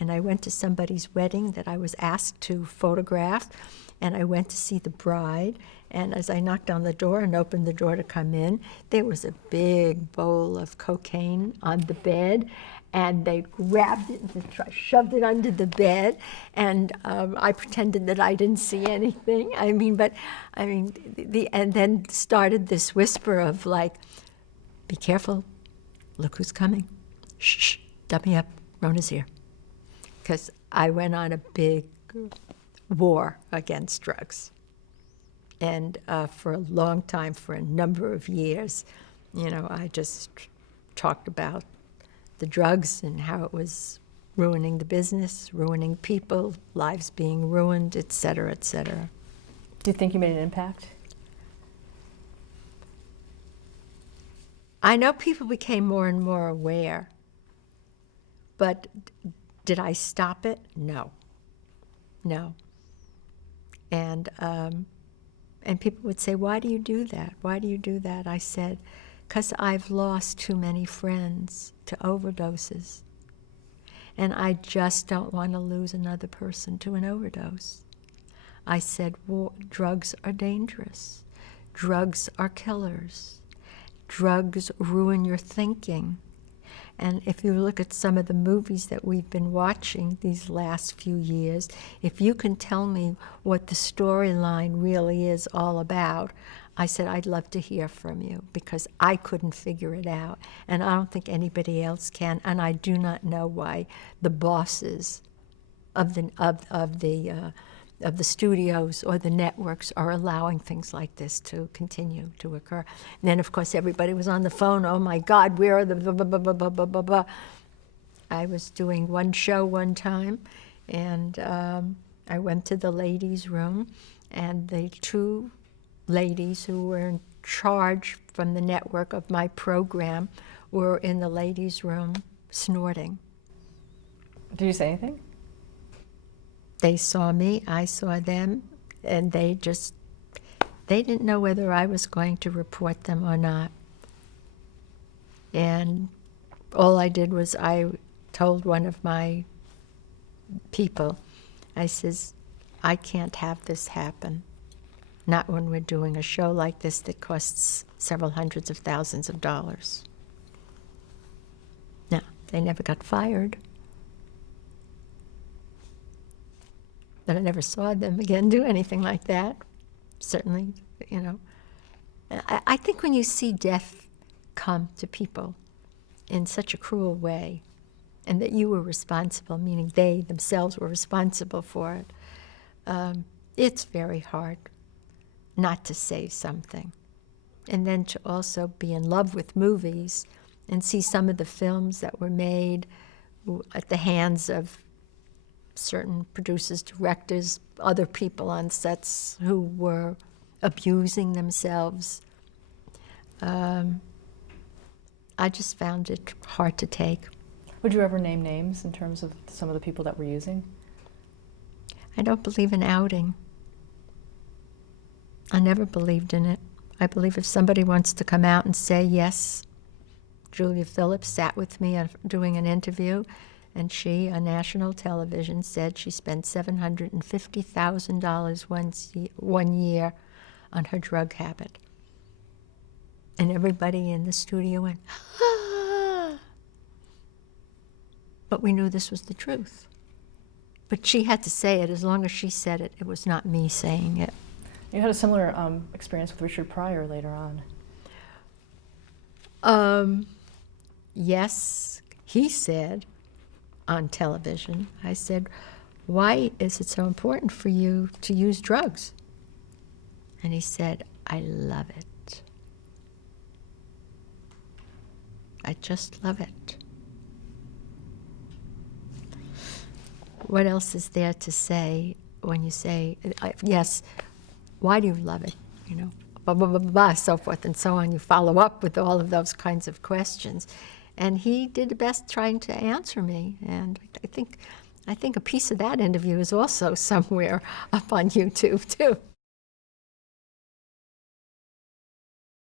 and I went to somebody's wedding that I was asked to photograph, and I went to see the bride, and as I knocked on the door and opened the door to come in, there was a big bowl of cocaine on the bed, and they grabbed it and shoved it under the bed, and I pretended that I didn't see anything. And then started this whisper of like, be careful, look who's coming. Shh, dummy up, Rona's here. Because I went on a big war against drugs. And for a long time, for a number of years, I just talked about the drugs and how it was ruining the business, ruining people, lives being ruined, et cetera, et cetera. Do you think you made an impact? I know people became more and more aware, but did I stop it? No. And people would say, why do you do that? Why do you do that? I said, because I've lost too many friends to overdoses. And I just don't want to lose another person to an overdose. I said, drugs are dangerous. Drugs are killers. Drugs ruin your thinking. And if you look at some of the movies that we've been watching these last few years, if you can tell me what the storyline really is all about, I said, I'd love to hear from you, because I couldn't figure it out, and I don't think anybody else can, and I do not know why the bosses of the studios or the networks are allowing things like this to continue to occur. And then, of course, everybody was on the phone. Oh my God, where are the blah, blah, blah, blah, blah, blah, blah, blah. I was doing one show one time, and I went to the ladies' room, and the two ladies who were in charge from the network of my program were in the ladies' room snorting. Did you say anything? They saw me, I saw them, and they didn't know whether I was going to report them or not. And all I did was I told one of my people, I says, I can't have this happen. Not when we're doing a show like this that costs several hundreds of thousands of dollars. No, they never got fired. But I never saw them again do anything like that. Certainly, I think when you see death come to people in such a cruel way, and that you were responsible, meaning they themselves were responsible for it, it's very hard not to say something. And then to also be in love with movies and see some of the films that were made at the hands of certain producers, directors, other people on sets who were abusing themselves. I just found it hard to take. Would you ever name names in terms of some of the people that were using? I don't believe in outing. I never believed in it. I believe if somebody wants to come out and say, yes, Julia Phillips sat with me doing an interview, and she, on national television, said she spent $750,000 one year on her drug habit. And everybody in the studio went, ah! But we knew this was the truth. But she had to say it. As long as she said it, it was not me saying it. You had a similar experience with Richard Pryor later on. Yes, he said on television, I said, why is it so important for you to use drugs? And he said, I love it. I just love it. What else is there to say when you say, yes, why do you love it? Blah, blah, blah, blah, so forth and so on. You follow up with all of those kinds of questions. And he did the best trying to answer me. And I think a piece of that interview is also somewhere up on YouTube, too.